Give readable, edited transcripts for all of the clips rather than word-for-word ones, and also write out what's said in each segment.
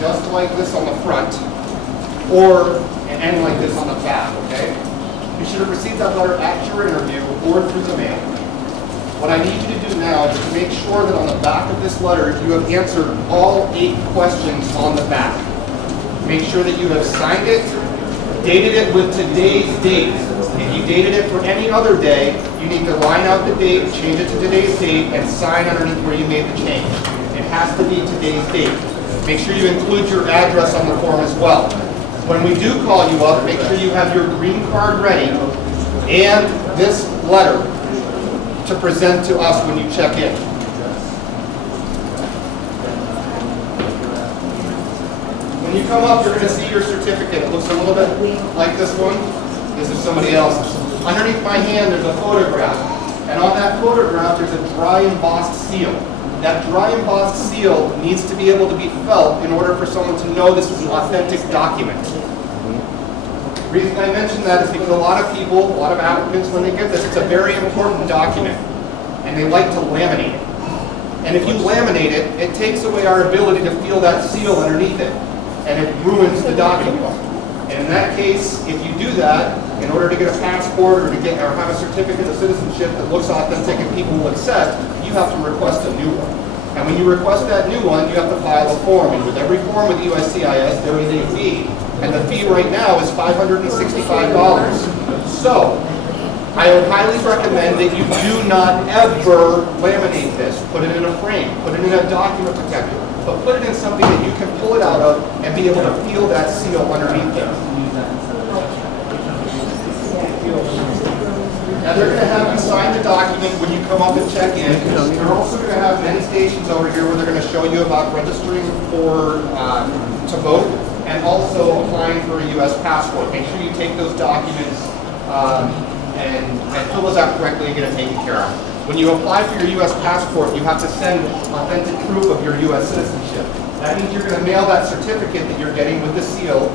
just like this on the front, or an N like this on the back, okay? You should have received that letter at your interview or through the mail. What I need you to do now is to make sure that on the back of this letter, you have answered all 8 questions on the back. Make sure that you have signed it, dated it with today's date. If you dated it for any other day, you need to line out the date, change it to today's date, and sign underneath where you made the change. It has to be today's date. Make sure you include your address on the form as well. When we do call you up, make sure you have your green card ready and this letter to present to us when you check in. When you come up, you're going to see your certificate. It looks a little bit like this one. This is somebody else's. Underneath my hand, there's a photograph. And on that photograph, there's a dry embossed seal. That dry embossed seal needs to be able to be felt in order for someone to know this is an authentic document. The reason I mention that is because a lot of people, a lot of applicants, when they get this, it's a very important document. And they like to laminate it. And if you laminate it, it takes away our ability to feel that seal underneath it. And it ruins the document. And in that case, if you do that, in order to get a passport or to get or have a certificate of citizenship that looks authentic and people will accept, you have to request a new one. And when you request that new one, you have to file a form. And with every form with USCIS, there is a fee. And the fee right now is $565. So, I would highly recommend that you do not ever laminate this. Put it in a frame. Put it in a document protector. But put it in something that you can pull it out of and be able to feel that seal underneath it. Now they're going to have you sign the document when you come up and check in. They're also going to have many stations over here where they're going to show you about registering for to vote and also applying for a U.S. passport. Make sure you take those documents and fill those out correctly and get it taken care of. When you apply for your U.S. passport, you have to send authentic proof of your U.S. citizenship. That means you're going to mail that certificate that you're getting with the seal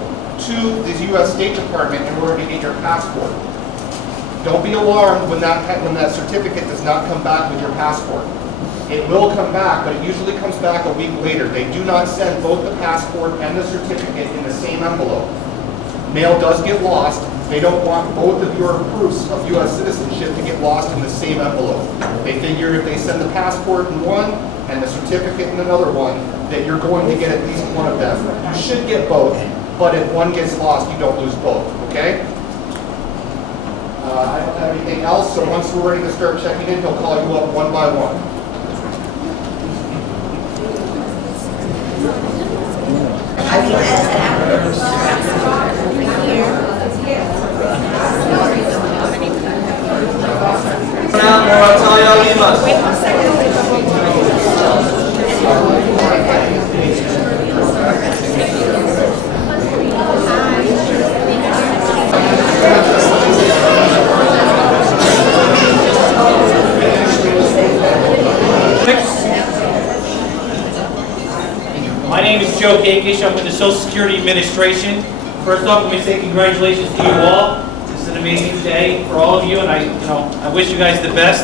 to the U.S. State Department in order to get your passport. Don't be alarmed when that certificate does not come back with your passport. It will come back, but it usually comes back a week later. They do not send both the passport and the certificate in the same envelope. Mail does get lost. They don't want both of your proofs of U.S. citizenship to get lost in the same envelope. They figure if they send the passport in one and the certificate in another one, that you're going to get at least one of them. You should get both, but if one gets lost, you don't lose both, okay? I don't have anything else, so once we're ready to start checking in, he'll call you up one by one. My name is Joe Kakish. I'm with the Social Security Administration. First off, let me say congratulations to you all. This is an amazing day for all of you, and I wish you guys the best.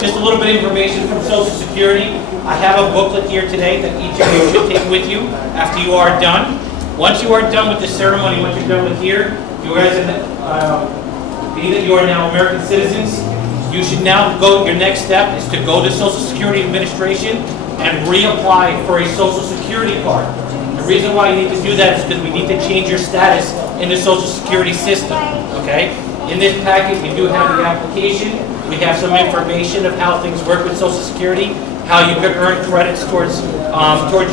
Just a little bit of information from Social Security. I have a booklet here today that each of you should take with you after you are done. Once you are done with the ceremony, once you're done with here, you guys being that you are now American citizens, you should now go, your next step is to go to Social Security Administration and reapply for a Social Security card. The reason why you need to do that is because we need to change your status in the Social Security system, okay? In this packet, we do have the application. We have some information of how things work with Social Security, how you could earn credits towards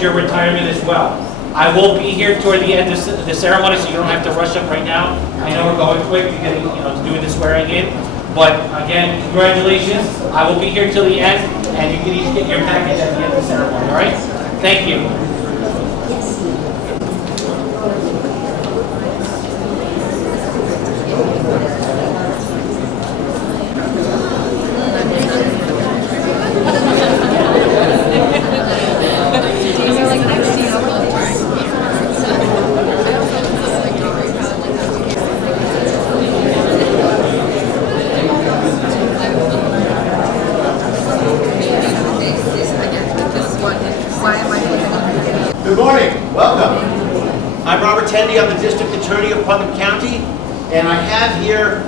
your retirement as well. I will be here toward the end of the ceremony, so you don't have to rush up right now. I know we're going quick to getting, to doing the swearing in. But again, congratulations. I will be here till the end, and you can each get your package at the end of the ceremony, all right? Thank you. Why am I Good morning. Welcome. I'm Robert Tendy. I'm the District Attorney of Putnam County, and I have here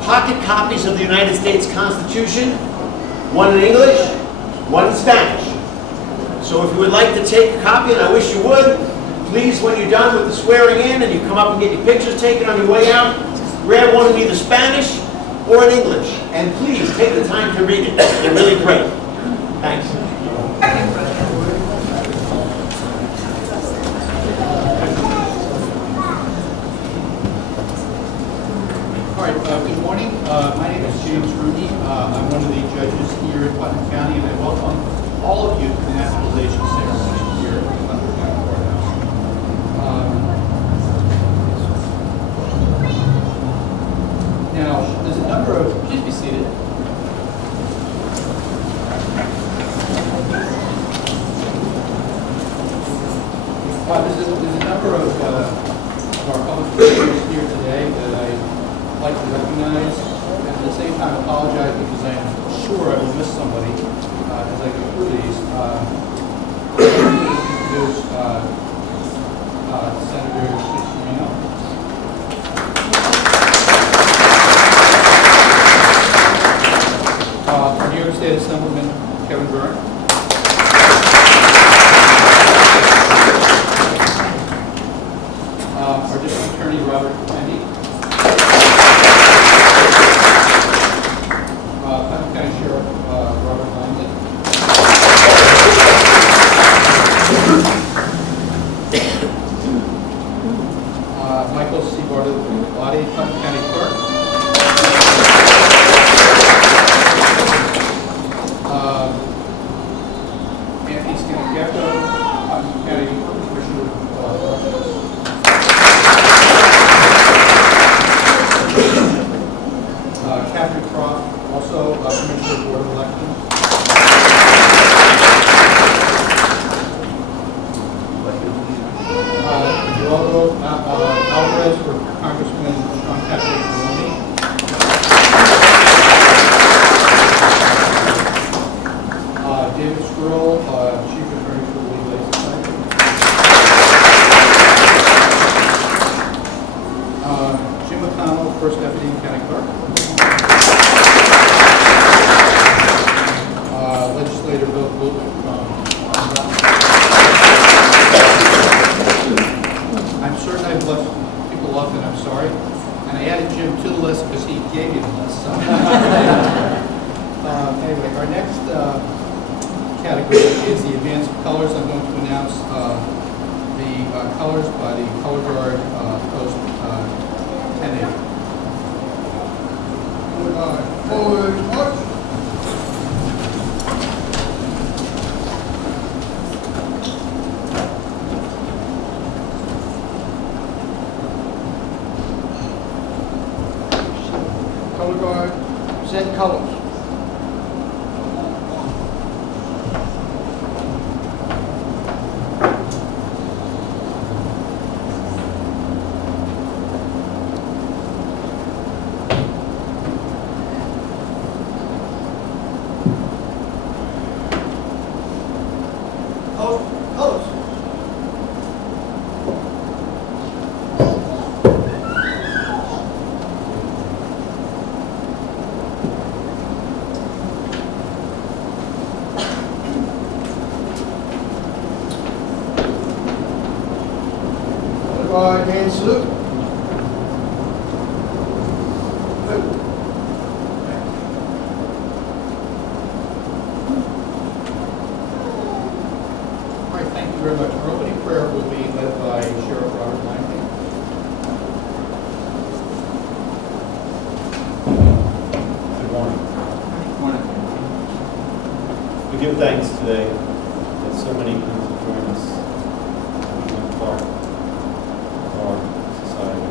pocket copies of the United States Constitution, one in English, one in Spanish. So if you would like to take a copy, and I wish you would, please, when you're done with the swearing in and you come up and get your pictures taken on your way out, grab one in either Spanish or in English. And please take the time to read it. They're really great. Thanks. All right, good morning. My name is James Rooney. I'm one of the judges here in Putnam County, and I welcome all of you to the naturalization ceremony here at the Putnam County Courthouse. Now, there's a number of, please be seated. There's a number of our public officials here today that I'd like to recognize, and at the same time apologize because I'm sure I will miss somebody as I go through these. I'd like to introduce Senator Inspirational. Our New York State Assemblyman Kevin Byrne. Our District Attorney Robert Tendy. Putnam County Sheriff Robert Langley. Michael C. Bartolotti, Putnam County Clerk. Anthony Scannaghetto, Putnam County Commissioner of Elections. Captain Croft, also Commissioner of Board of Elections. Eduardo Alvarez for Congressman Sean Patrick Maloney. David Squirrel, Chief Attorney for the Legal Aid Society. Jim McConnell, First Deputy County Clerk. Legislator Bill Goodwin from I'm certain I've left people off and I'm sorry. And I added Jim to the list because he gave me the list. So. Anyway, our next category is the advance of colors. I'm going to announce the colors by the color guard post 1080. Forward march. Color guard, present colors. Colors. And salute. All right, thank you very much. Our opening prayer will be led by Sheriff Robert Langley. Good morning. Good morning. We give thanks today that so many people join us in one part of our society.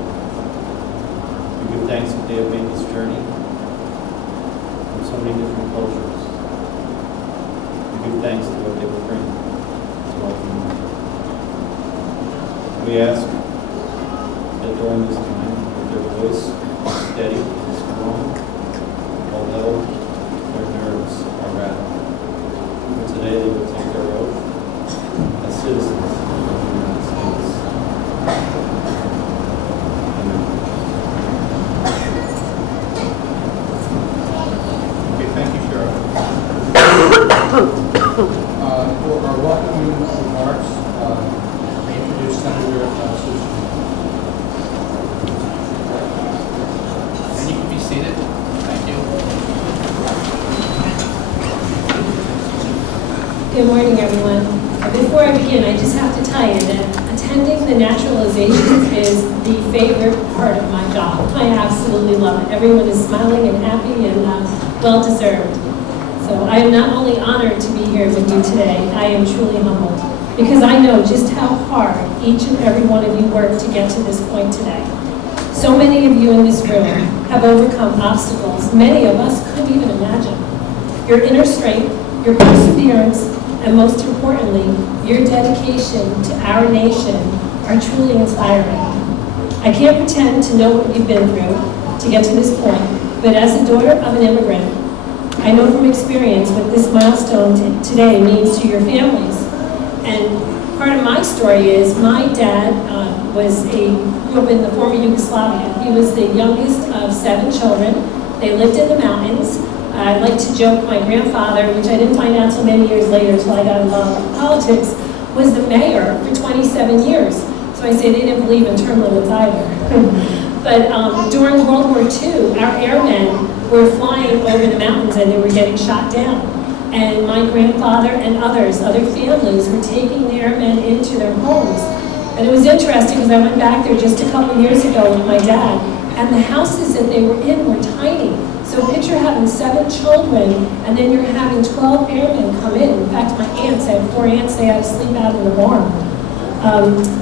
We give thanks that they have made this journey from so many different cultures. We give thanks to what they will bring to our community. We ask that during this time, that their voice is steady and strong, although their nerves are rattled. Today they will take their oath as citizens just have to tell you that attending the naturalization is the favorite part of my job. I absolutely love it. Everyone is smiling and happy and well-deserved. So I am not only honored to be here with you today, I am truly humbled because I know just how hard each and every one of you worked to get to this point today. So many of you in this room have overcome obstacles many of us couldn't even imagine. Your inner strength, your perseverance, and most importantly, your dedication to our nation are truly inspiring. I can't pretend to know what you've been through to get to this point, but as a daughter of an immigrant, I know from experience what this milestone today means to your families. And part of my story is my dad grew up in the former Yugoslavia. He was the youngest of 7 children. They lived in the mountains. I like to joke my grandfather, which I didn't find out until many years later until I got involved in politics, was the mayor for 27 years. So I say they didn't believe in term limits either. But during World War II, our airmen were flying over the mountains and they were getting shot down. And my grandfather and other families were taking the airmen into their homes. And it was interesting because I went back there just a couple years ago with my dad, and the houses that they were in were tiny. So picture having 7 children, and then you're having 12 airmen come in. In fact, my aunts, I had 4 aunts, they had to sleep out in the barn.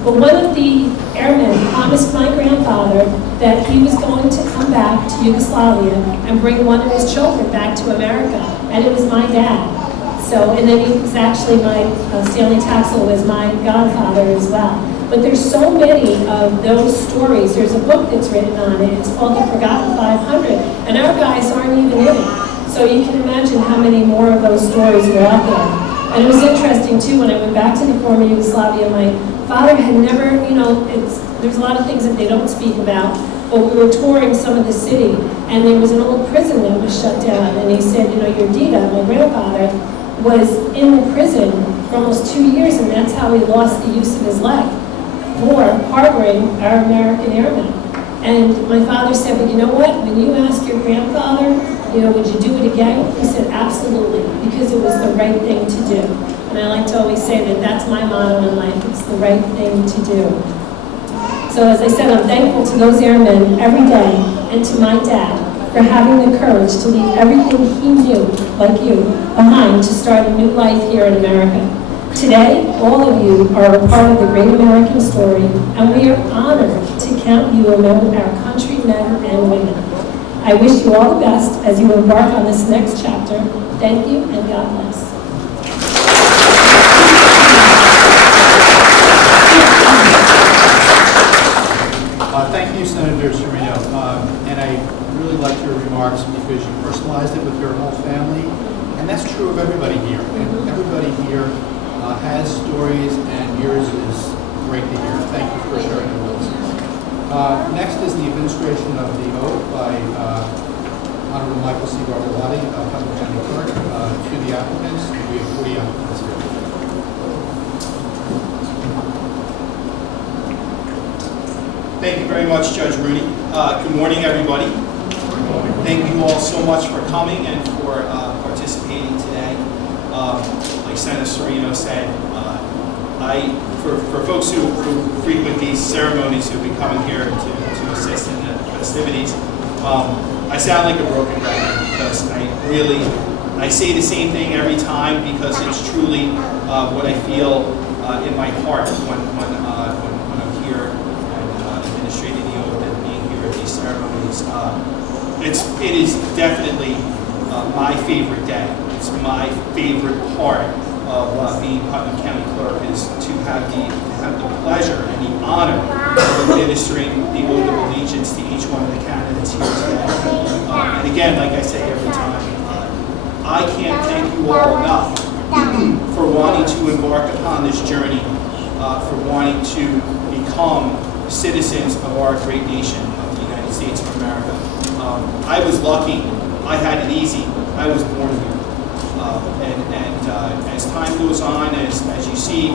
But one of the airmen promised my grandfather that he was going to come back to Yugoslavia and bring one of his children back to America, and it was my dad. So, and then he was actually Stanley Taxel was my godfather as well. But there's so many of those stories. There's a book that's written on it. It's called The Forgotten 500, and our guys aren't even in it. So you can imagine how many more of those stories were out there. And it was interesting too, when I went back to the former Yugoslavia, my father had never, there's a lot of things that they don't speak about, but we were touring some of the city, and there was an old prison that was shut down, and he said, your Dita, my grandfather, was in the prison for almost 2 years, and that's how he lost the use of his leg for harboring our American airmen. And my father said, but you know what, when you ask your grandfather, would you do it again? He said, absolutely, because it was the right thing to do. And I like to always say that that's my motto in life, it's the right thing to do. So as I said, I'm thankful to those airmen every day, and to my dad for having the courage to leave everything he knew, like you, behind to start a new life here in America. Today, all of you are a part of the great American story, and we are honored to count you among our countrymen and women. I wish you all the best as you embark on this next chapter. Thank you, and God bless. Thank you, Senator Serino. And I really liked your remarks because you personalized it with your whole family. And that's true of everybody here. And everybody here has stories, and yours is great to hear. Thank you for sharing it with us. Next is the administration of the oath by Honorable Michael C. Bartolotti, Putnam County Clerk, to the applicants. We have 40 applicants here. Thank you very much, Judge Rooney. Good morning, everybody. Thank you all so much for coming and for participating today. Like Senator Serino said, for folks who frequent these ceremonies, who've been coming here to assist in the festivities, I sound like a broken record because I say the same thing every time because it's truly what I feel in my heart when I'm here and administrating the oath and being here at these ceremonies. It is definitely my favorite day. It's my favorite part of being Putnam County Clerk is to have the pleasure and the honor of administering the oath of allegiance to each one of the candidates here today. And again, like I say every time, I can't thank you all enough for wanting to embark upon this journey, for wanting to become citizens of our great nation, of the United States of America. I was lucky. I had it easy. I was born here. And as time goes on, as you see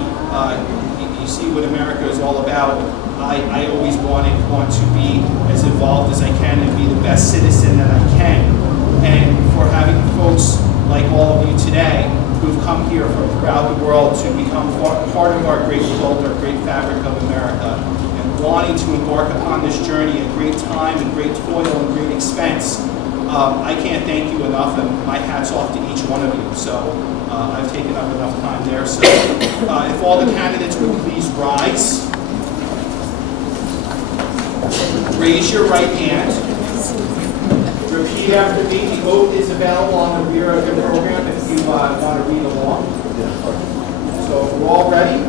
what America is all about, I always want to be as involved as I can and be the best citizen that I can. And for having folks like all of you today who've come here from throughout the world to become part of our great result, our great fabric of America, and wanting to embark upon this journey at great time and great toil and great expense. I can't thank you enough, and my hat's off to each one of you. So I've taken up enough time there. So if all the candidates would please rise. Raise your right hand. Repeat after me. The oath is available on the rear of the program if you want to read along. So we're all ready.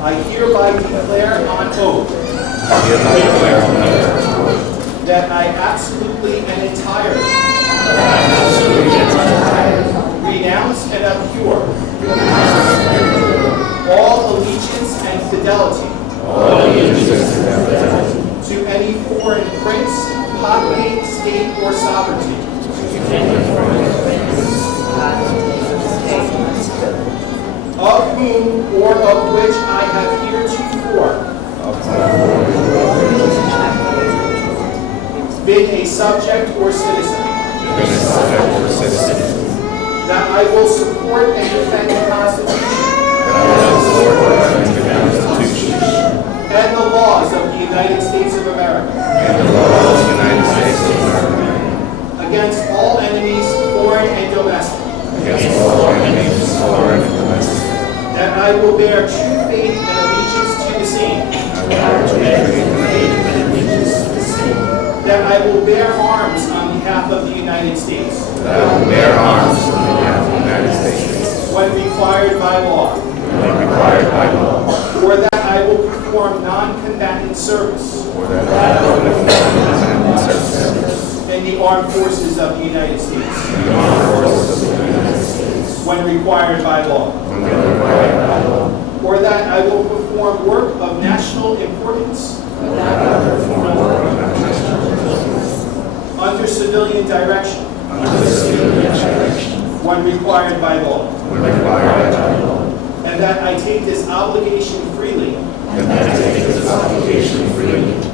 I hereby declare on oath that I absolutely and entirely renounce and abjure all allegiance and fidelity to any foreign prince, potentates, state, or sovereignty, of whom or of which I have heretofore been a subject or citizen, that I will support and defend the Constitution and the laws of the United States of America against all enemies, foreign and domestic, that I will bear true faith and allegiance to the same, that I will bear arms on behalf of the United States, when required by law, or that I will perform non-combatant service in the armed forces of the United States, when required by law, or that I will perform work of national importance under civilian direction, when required by law, and that I take this obligation freely,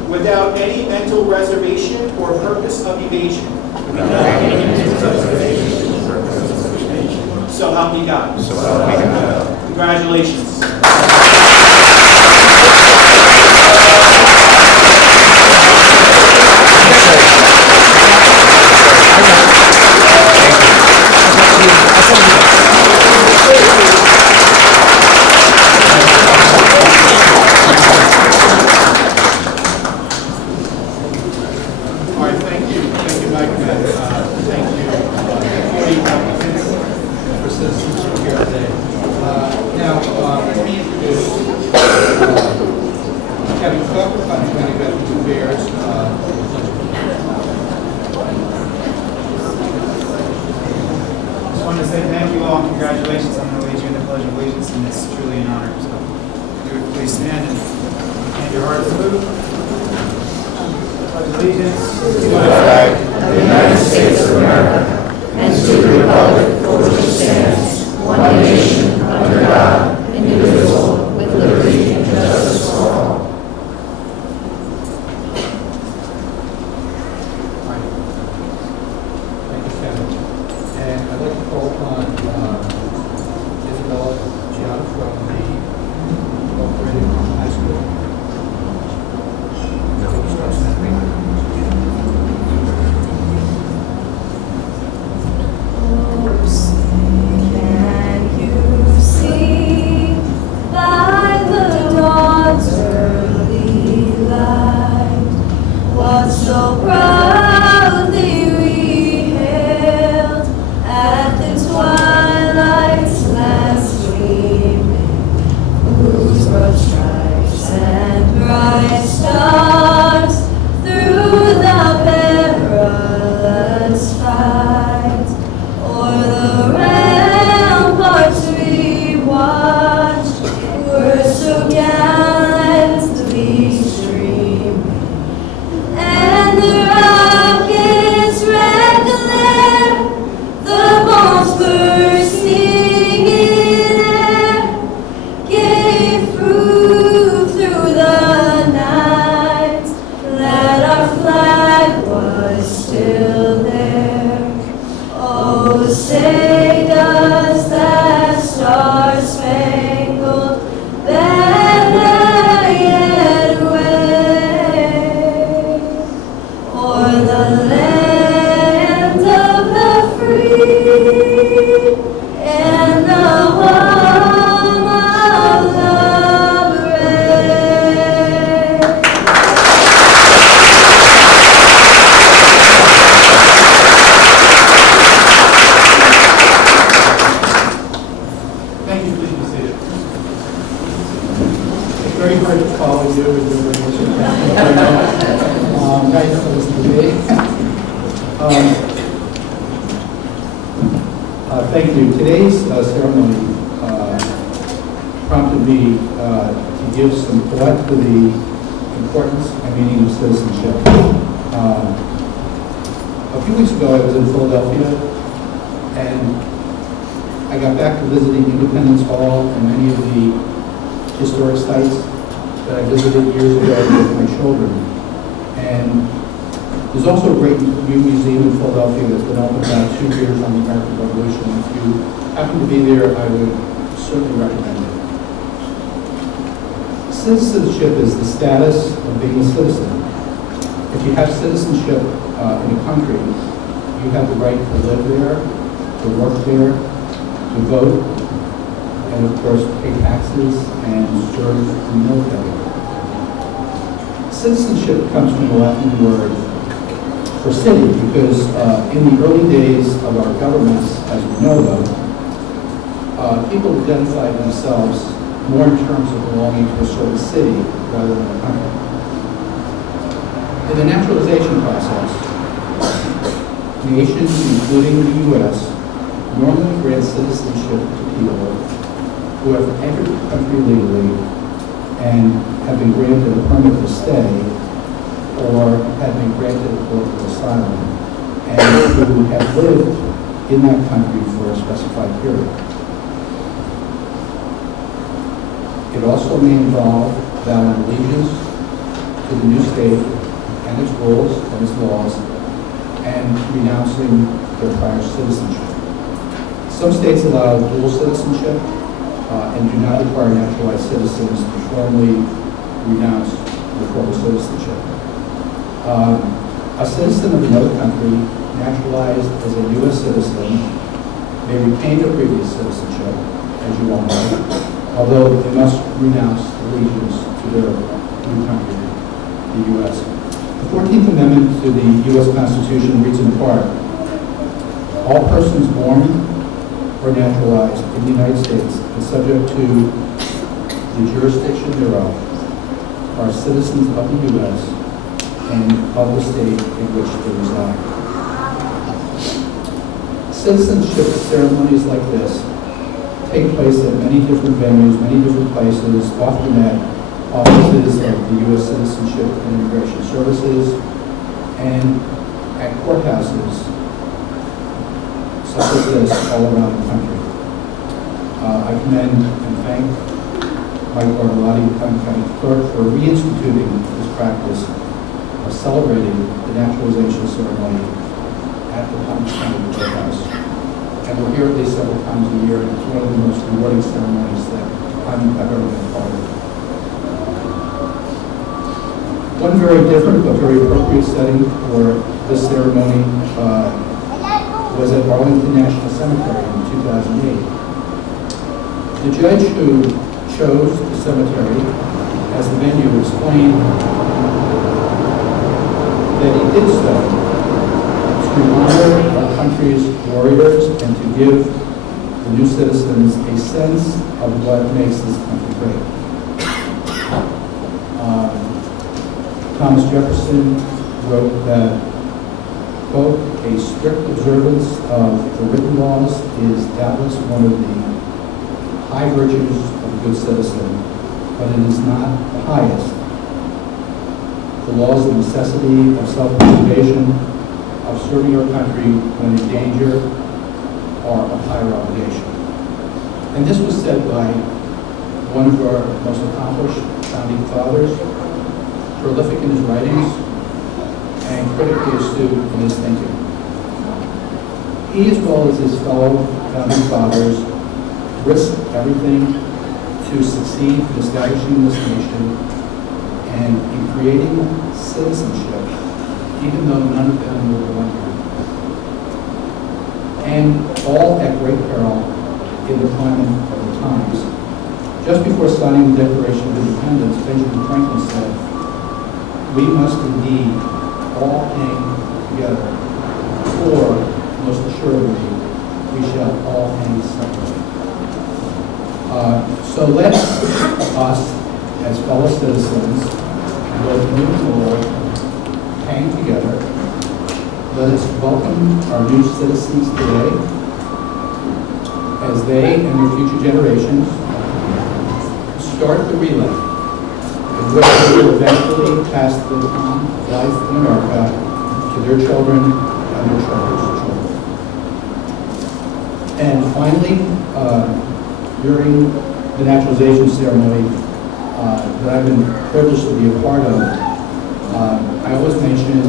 without any mental reservation or purpose of evasion. So help me God. Congratulations. Congratulations. I'm going to lead you in the Pledge of Allegiance, and it's truly an honor. So, if you would please stand and hand your heart salute. Pledge of Allegiance to the flag of the United States of America and to the republic for which it stands, one nation, under God, indivisible, with liberty and justice for all. Thank you, Kevin. And I'd like to call upon from the Incorporated High School. Can you see? very hard to follow you and your information. Nice to listen to me. Thank you. Today's ceremony prompted me to give some thought to the importance and meaning of citizenship. A few weeks ago, I was in Philadelphia, and I got back to visiting Independence Hall and many of the historic sites that I visited years ago with my children. And there's also a great new museum in Philadelphia that's been open about 2 years on the American Revolution. If you happen to be there, I would certainly recommend it. Citizenship is the status of being a citizen. If you have citizenship in a country, you have the right to live there, to work there, to vote, and of course pay taxes and serve in the military. Citizenship comes from the Latin word for city because in the early days of our governments, as we know them, people identified themselves more in terms of belonging to a certain city rather than a country. In the naturalization process, nations, including the U.S., normally grant citizenship to people who have entered the country legally and have been granted a permit to stay or have been granted political asylum and who have lived in that country for a specified period. It also may involve vowing allegiance to the new state and its rules and its laws and renouncing their prior citizenship. Some states allow dual citizenship and do not require naturalized citizens to formally renounce their former citizenship. A citizen of another country naturalized as a U.S. citizen may retain their previous citizenship, as you all know, although they must renounce allegiance to their new country, the U.S. The 14th Amendment to the U.S. Constitution reads in part, all persons born or naturalized in the United States and subject to the jurisdiction thereof are citizens of the U.S. and of the state in which they reside. Citizenship ceremonies like this take place at many different venues, many different places, often at offices of the U.S. Citizenship and Immigration Services, and at courthouses such as this all around the country. I commend and thank Mike Bartolotti, the Putnam County Clerk, for reinstituting this practice of celebrating the naturalization ceremony at the Putnam County Courthouse. And we're here at least several times a year, and it's one of the most rewarding ceremonies that I've ever been a part of. One very different but very appropriate setting for this ceremony was at Arlington National Cemetery in 2008. The judge who chose the cemetery as the venue explained that he did so to honor our country's warriors and to give the new citizens a sense of what makes this country great. Thomas Jefferson wrote that, quote, a strict observance of the written laws is doubtless one of the high virtues of a good citizen, but it is not the highest. The laws of necessity, of self-preservation, of serving our country when in danger are a higher obligation. And this was said by one of our most accomplished founding fathers, prolific in his writings, and critically astute in his thinking. He, as well as his fellow founding fathers, risked everything to succeed in establishing this nation and in creating citizenship, even though none of them were born here. And all at great peril in the climate of the times. Just before signing the Declaration of Independence, Benjamin Franklin said, we must indeed all hang together, or, most assuredly, we shall all hang separately. So let us, as fellow citizens, with new rule hang together. Let us welcome our new citizens today as they and their future generations start the relay in which they will eventually pass the baton of life in America to their children and their children's children. And finally, during the naturalization ceremony that I've been privileged to be a part of, I always mention a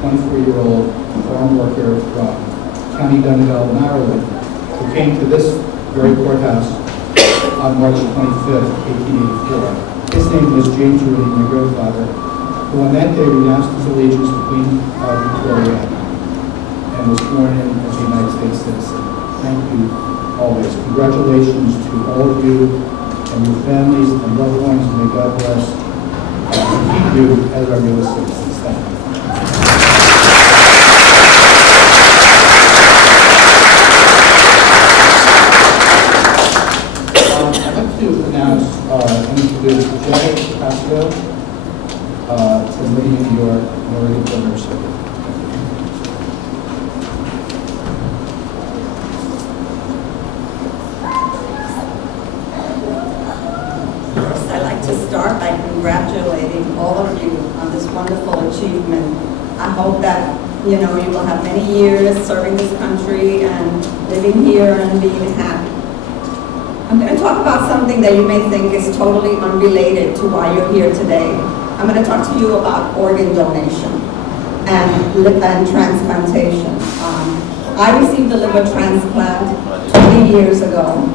24-year-old farm worker from County Donegal, Maryland, who came to this very courthouse on March 25th, 1884. His name was James Rooney, my grandfather, who on that day renounced his allegiance to Queen Victoria and was sworn in as a United States citizen. Thank you always. Congratulations to all of you and your families and loved ones, and may God bless and keep you as our newest citizens. Thank you. I'd like to announce and introduce Jay Pasco from Whitney, New York, Minority Donor Circuit. I'd like to start by congratulating all of you on this wonderful achievement. I hope that, you will have many years serving this country and living here and being happy. I'm going to talk about something that you may think is totally unrelated to why you're here today. I'm going to talk to you about organ donation and transplantation. I received a liver transplant 20 years ago,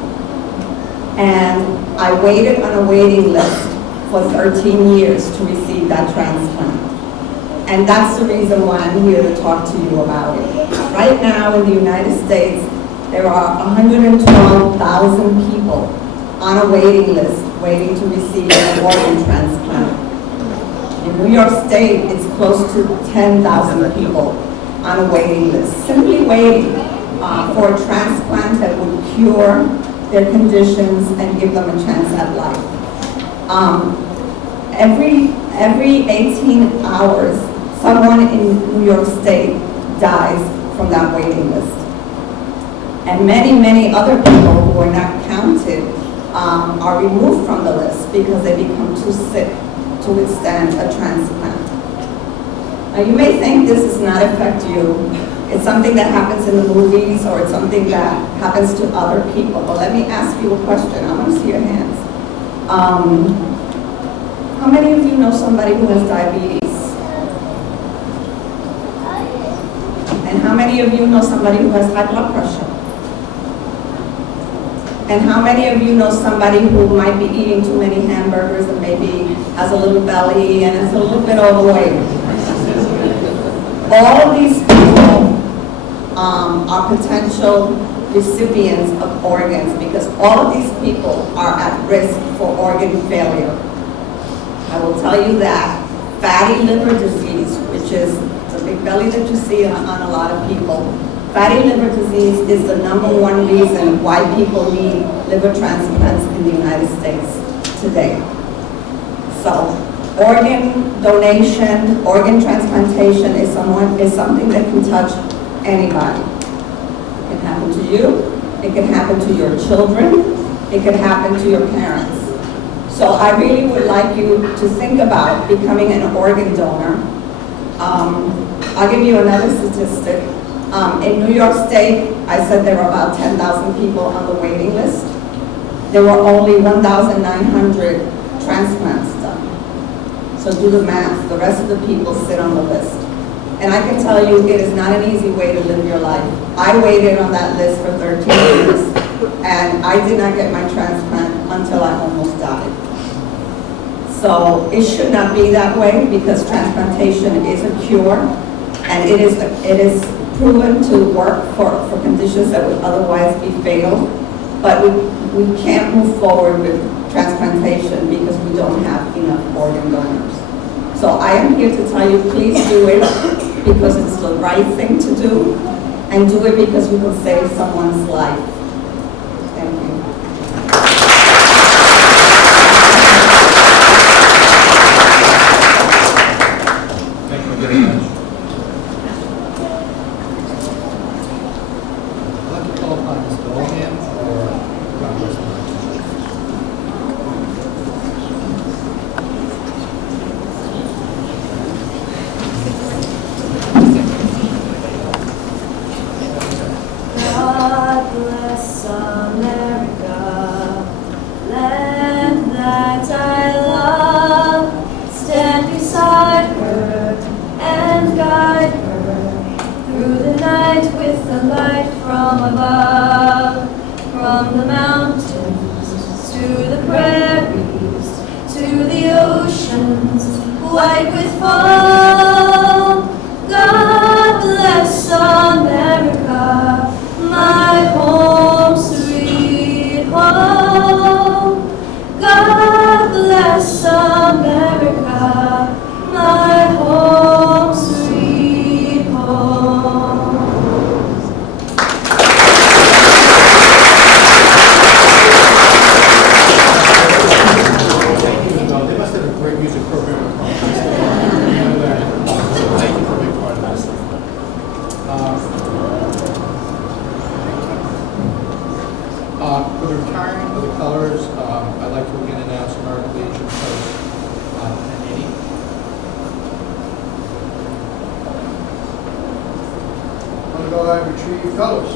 and I waited on a waiting list for 13 years to receive that transplant. And that's the reason why I'm here to talk to you about it. Right now in the United States, there are 112,000 people on a waiting list waiting to receive an organ transplant. In New York State, it's close to 10,000 people on a waiting list, simply waiting for a transplant that would cure their conditions and give them a chance at life. Every 18 hours, someone in New York State dies from that waiting list. And many, many other people who are not counted are removed from the list because they become too sick to withstand a transplant. Now you may think this does not affect you. It's something that happens in the movies, or it's something that happens to other people. But let me ask you a question. I want to see your hands. How many of you know somebody who has diabetes? And how many of you know somebody who has high blood pressure? And how many of you know somebody who might be eating too many hamburgers and maybe has a little belly and is a little bit overweight? All of these people are potential recipients of organs because all of these people are at risk for organ failure. I will tell you that fatty liver disease, which is the big belly that you see on a lot of people, fatty liver disease is the #1 reason why people need liver transplants in the United States today. So, organ donation, organ transplantation is something that can touch anybody. It can happen to you, it can happen to your children, it can happen to your parents. So I really would like you to think about becoming an organ donor. I'll give you another statistic. In New York State, I said there were about 10,000 people on the waiting list. There were only 1,900 transplants done. So do the math. The rest of the people sit on the list. And I can tell you, it is not an easy way to live your life. I waited on that list for 13 years, and I did not get my transplant until I almost died. So it should not be that way because transplantation is a cure, and it is proven to work for conditions that would otherwise be fatal. But we can't move forward with transplantation because we don't have enough organ donors. So I am here to tell you, please do it because it's the right thing to do, and do it because we can save someone's life. Thank you. white with the light from above, from the mountains to the prairies, to the oceans, white with foam. God bless America, my home, sweet home. God bless America, my home, sweet home. They must have a great music program at home. Thank you for being part of this. For the retiring of the colors, I'd like to again announce Naturalization Post 1080. I'm going to go ahead and retrieve colors.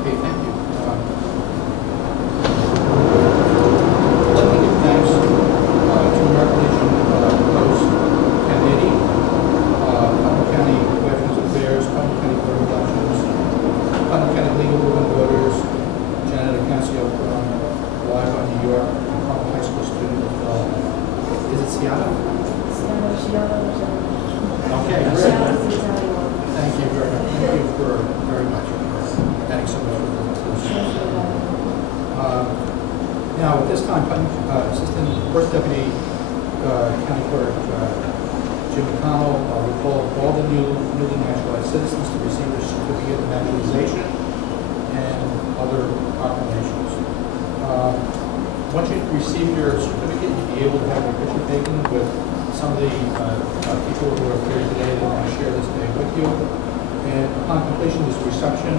Okay, thank you. Let me give thanks to Naturalization Post 1080, Putnam County Veterans Affairs, Putnam County Board of Elections, Putnam County League of Women Voters, Janet Acancio from live on New York, Putnam High School student of is it Seattle? Okay, great. Thank you very much. Thank you very much. Thanks so much for this. Now, at this time, Assistant First Deputy County Clerk Jim McConnell will call all the newly naturalized citizens to receive their certificate of naturalization and other proclamations. Once you receive your certificate, you'll be able to have your picture taken with some of the people who are here today that want to share this day with you. And upon completion of this reception,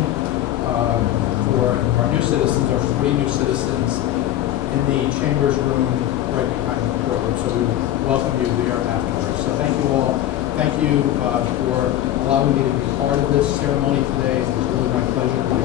for our new citizens, our 3 new citizens, in the chambers room right behind the courtroom. So we welcome you there afterwards. So thank you all. Thank you for allowing me to be part of this ceremony today. It's really my pleasure to be